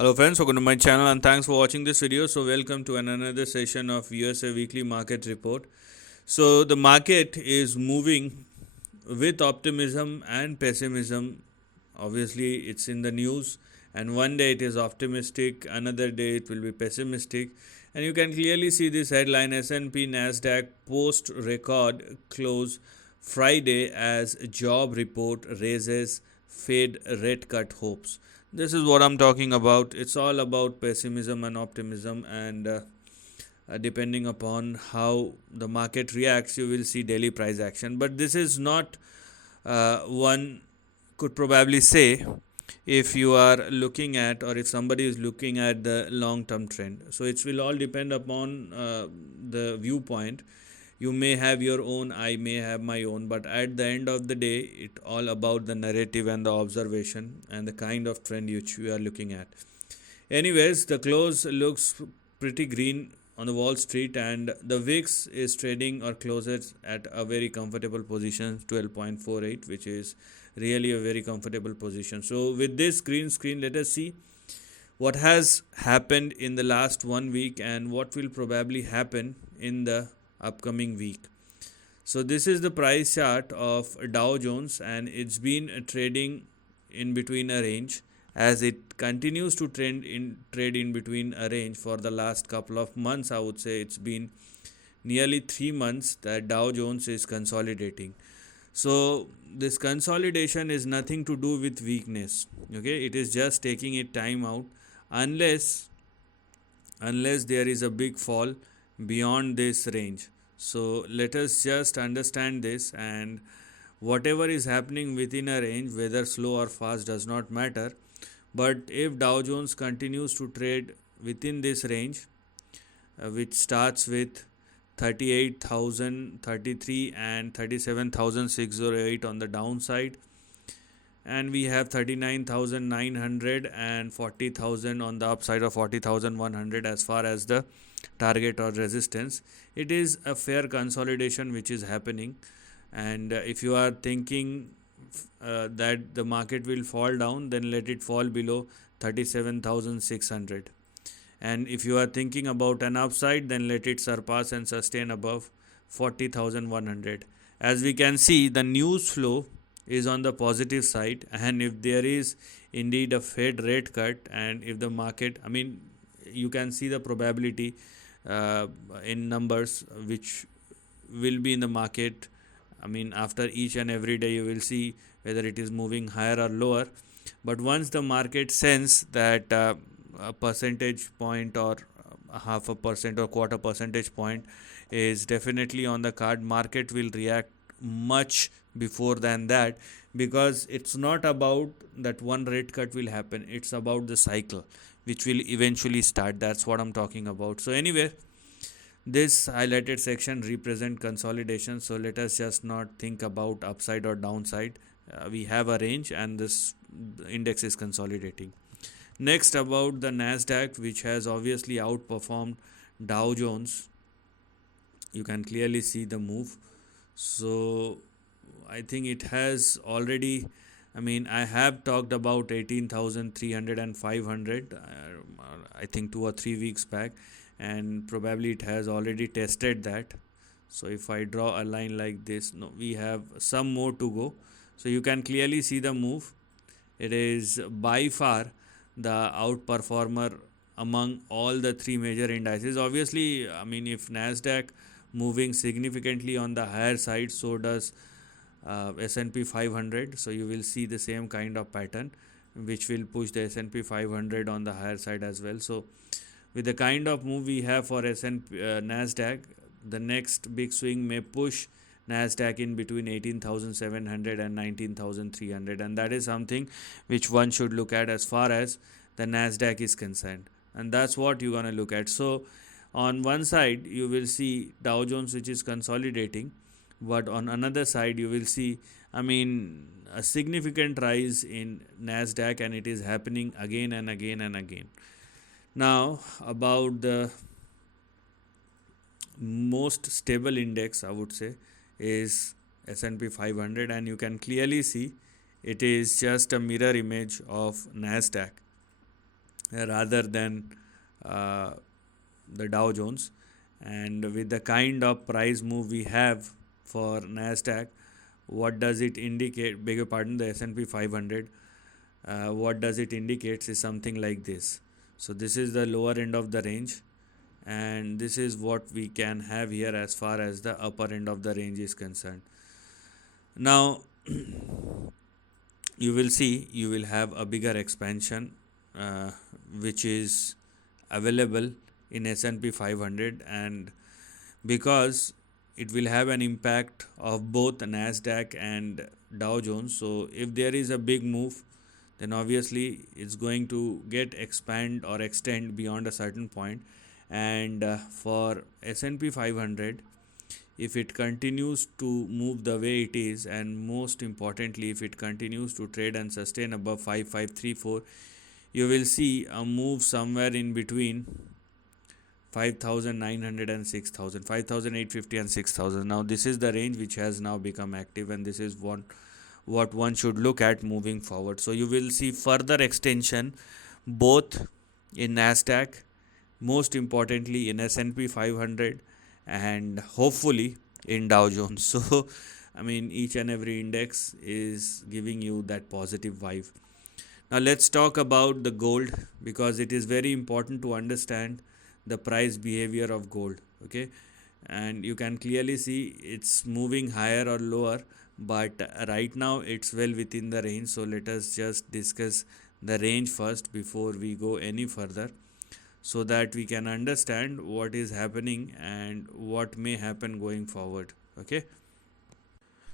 Hello friends, welcome to my channel and thanks for watching this video. So welcome to another session of USA Weekly Market Report. So the market is moving with optimism and pessimism. Obviously it's in the news, and one day it is optimistic, another day it will be pessimistic, and you can clearly see this headline: S&P NASDAQ post record close Friday as job report raises Fed rate cut hopes. This is what I'm talking about. It's all about pessimism and optimism, and depending upon how the market reacts, you will see daily price action. But this is not one could probably say if you are looking at, or if somebody is looking at the long term trend. So it will all depend upon the viewpoint. You may have your own, I may have my own, but at the end of the day, it all about the narrative and the observation and the kind of trend which we are looking at. Anyways, the close looks pretty green on the Wall Street, and the VIX is trading or closes at a very comfortable position, 12.48, which is really a very comfortable position. So with this green screen, let us see what has happened in the last 1 week and what will probably happen in the upcoming week. So this is the price chart of Dow Jones, and it's been trading in between a range, as it continues to trade in between a range for the last couple of months. I would say it's been nearly 3 months that Dow Jones is consolidating. So this consolidation is nothing to do with weakness. Okay, it is just taking it time out, unless there is a big fall beyond this range. So let us just understand this, and whatever is happening within a range, whether slow or fast, does not matter. But if Dow Jones continues to trade within this range, which starts with 38,033 and 37,608 on the downside, and we have 39,900 and 40,000 on the upside, of 40,100 as far as the target or resistance. It is a fair consolidation which is happening, and if you are thinking that the market will fall down, then let it fall below 37,600, and if you are thinking about an upside, then let it surpass and sustain above 40,100. As we can see, the news flow is on the positive side, and if there is indeed a Fed rate cut, and if the market, you can see the probability in numbers which will be in the market. After each and every day you will see whether it is moving higher or lower. But once the market sense that a percentage point or half a percent or quarter percentage point is definitely on the card, market will react much before than that, because it's not about that one rate cut will happen, it's about the cycle which will eventually start. That's what I'm talking about. So anyway, this highlighted section represent consolidation, so let us just not think about upside or downside. We have a range, and this index is consolidating. Next, about the NASDAQ, which has obviously outperformed Dow Jones. You can clearly see the move. So I think it has already, I have talked about 18,300 and 500, I think 2 or 3 weeks back, and probably it has already tested that. So if I draw a line like this, no, we have some more to go. So you can clearly see the move. It is by far the outperformer among all the 3 major indices. Obviously, if NASDAQ moving significantly on the higher side, so does S&P 500. So you will see the same kind of pattern, which will push the S&P 500 on the higher side as well. So with the kind of move we have for S&P NASDAQ, the next big swing may push NASDAQ in between 18,700 and 19,300, and that is something which one should look at as far as the NASDAQ is concerned, and that's what you're going to look at. So on one side you will see Dow Jones, which is consolidating, but on another side you will see a significant rise in NASDAQ, and it is happening again and again and again. Now, about the most stable index, I would say, is S&P 500, and you can clearly see it is just a mirror image of NASDAQ. rather than uh, the Dow Jones. And with the kind of price move we have for NASDAQ, what does it indicate? Beg your pardon, the S&P 500. What does it indicate is something like this. So this is the lower end of the range, and this is what we can have here as far as the upper end of the range is concerned. Now you will see you will have a bigger expansion which is available in S&P 500, and because it will have an impact of both NASDAQ and Dow Jones. So if there is a big move, then obviously it's going to get expand or extend beyond a certain point. And for S&P 500, if it continues to move the way it is, and most importantly if it continues to trade and sustain above 5534, you will see a move somewhere in between 5,900 and 6,000, 5,850 and 6,000. Now this is the range which has now become active, and this is what one should look at moving forward. So you will see further extension both in NASDAQ, most importantly in S&P 500, and hopefully in Dow Jones. So I mean, each and every index is giving you that positive vibe. Now let's talk about the gold, because it is very important to understand the price behavior of gold. Okay, and you can clearly see it's moving higher or lower, but right now it's well within the range. So let us just discuss the range first before we go any further, so that we can understand what is happening and what may happen going forward. Okay,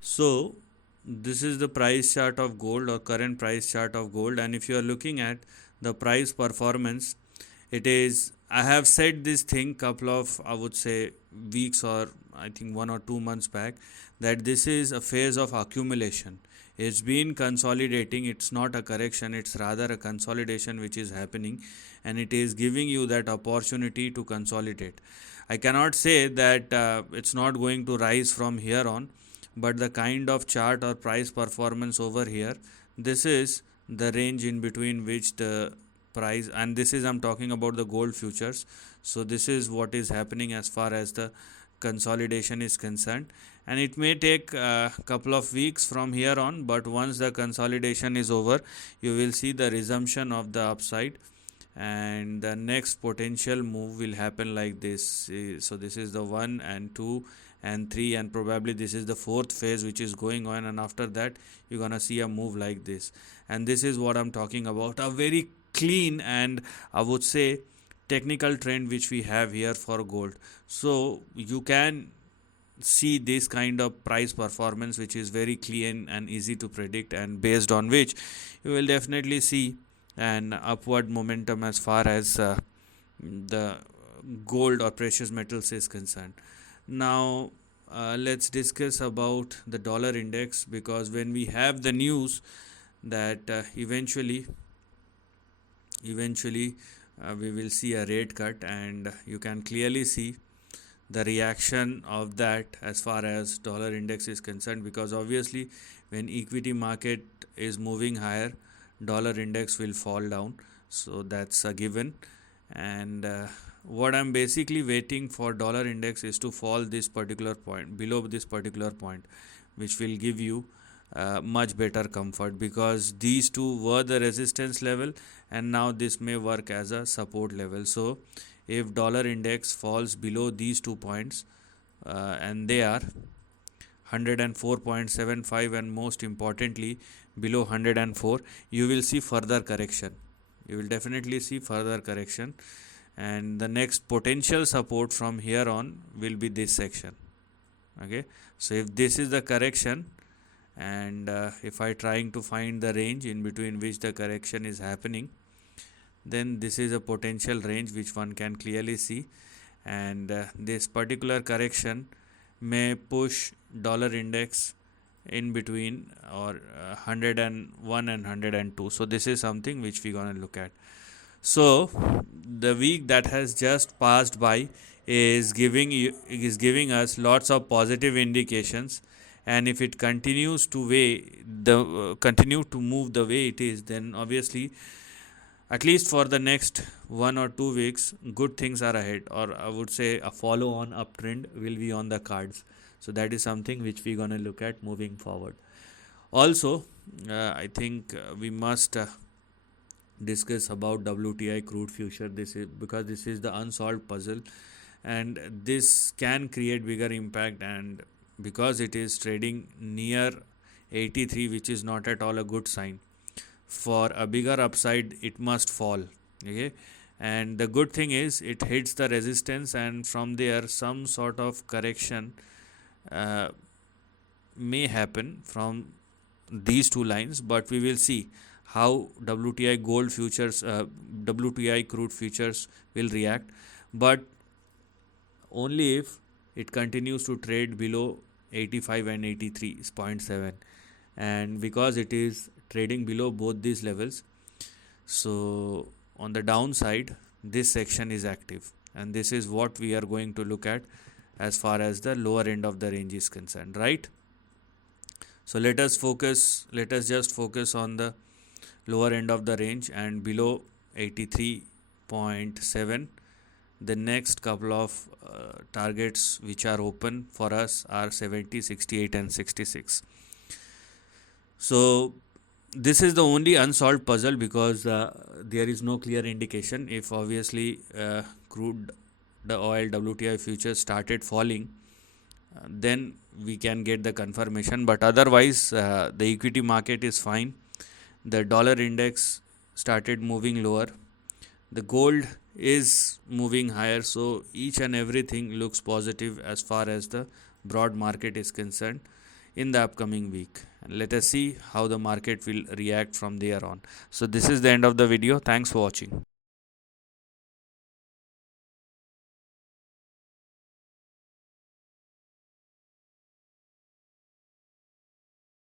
so this is the price chart of gold, or current price chart of gold, and if you are looking at the price performance, it is, I have said this thing couple of, I would say, weeks, or I think 1 or 2 months back, that this is a phase of accumulation. It's been consolidating. It's not a correction, it's rather a consolidation which is happening, and it is giving you that opportunity to consolidate. I cannot say that it's not going to rise from here on, but the kind of chart or price performance over here, this is the range in between which the price, and this is, I'm talking about the gold futures. So this is what is happening as far as the consolidation is concerned, and it may take a couple of weeks from here on, but once the consolidation is over, you will see the resumption of the upside, and the next potential move will happen like this. So this is the 1 and 2 and 3, and probably this is the 4th phase which is going on, and after that you're gonna see a move like this. And this is what I'm talking about, a very clean and, I would say, technical trend which we have here for gold. So you can see this kind of price performance which is very clean and easy to predict, and based on which you will definitely see an upward momentum as far as the gold or precious metals is concerned. Now let's discuss about the dollar index, because when we have the news that eventually we will see a rate cut, and you can clearly see the reaction of that as far as dollar index is concerned, because obviously when equity market is moving higher, dollar index will fall down. So that's a given, and what I'm basically waiting for dollar index is to fall this particular point, below this particular point, which will give you much better comfort, because these two were the resistance level, and now this may work as a support level. So if dollar index falls below these 2 points, and they are 104.75 and most importantly below 104, you will see further correction. You will definitely see further correction, and the next potential support from here on will be this section. Okay, so if this is the correction, and if I trying to find the range in between which the correction is happening, then this is a potential range which one can clearly see, and this particular correction may push dollar index in between, or 101 and 102. So this is something which we're going to look at. So the week that has just passed by is giving us lots of positive indications, and if it continues to continue to move the way it is, then obviously at least for the next 1 or 2 weeks, good things are ahead, or I would say a follow on uptrend will be on the cards. So that is something which we're going to look at moving forward. Also, I think we must discuss about WTI crude future. This is because this is the unsolved puzzle, and this can create bigger impact, and because it is trading near 83, which is not at all a good sign. For a bigger upside, it must fall. Okay, and the good thing is it hits the resistance, and from there some sort of correction uh, may happen from these two lines, but we will see how WTI gold futures, WTI crude futures will react, but only if it continues to trade below 85 and 83.7, and because it is trading below both these levels, so on the downside this section is active, and this is what we are going to look at as far as the lower end of the range is concerned, right? So let us just focus on the lower end of the range and below 83.7. The next couple of targets which are open for us are 70, 68 and 66. So this is the only unsolved puzzle, because there is no clear indication. If obviously crude, the oil WTI futures started falling, then we can get the confirmation, but otherwise the equity market is fine. The dollar index started moving lower, the gold is moving higher, so each and everything looks positive as far as the broad market is concerned in the upcoming week. And let us see how the market will react from there on. So this is the end of the video. Thanks for watching.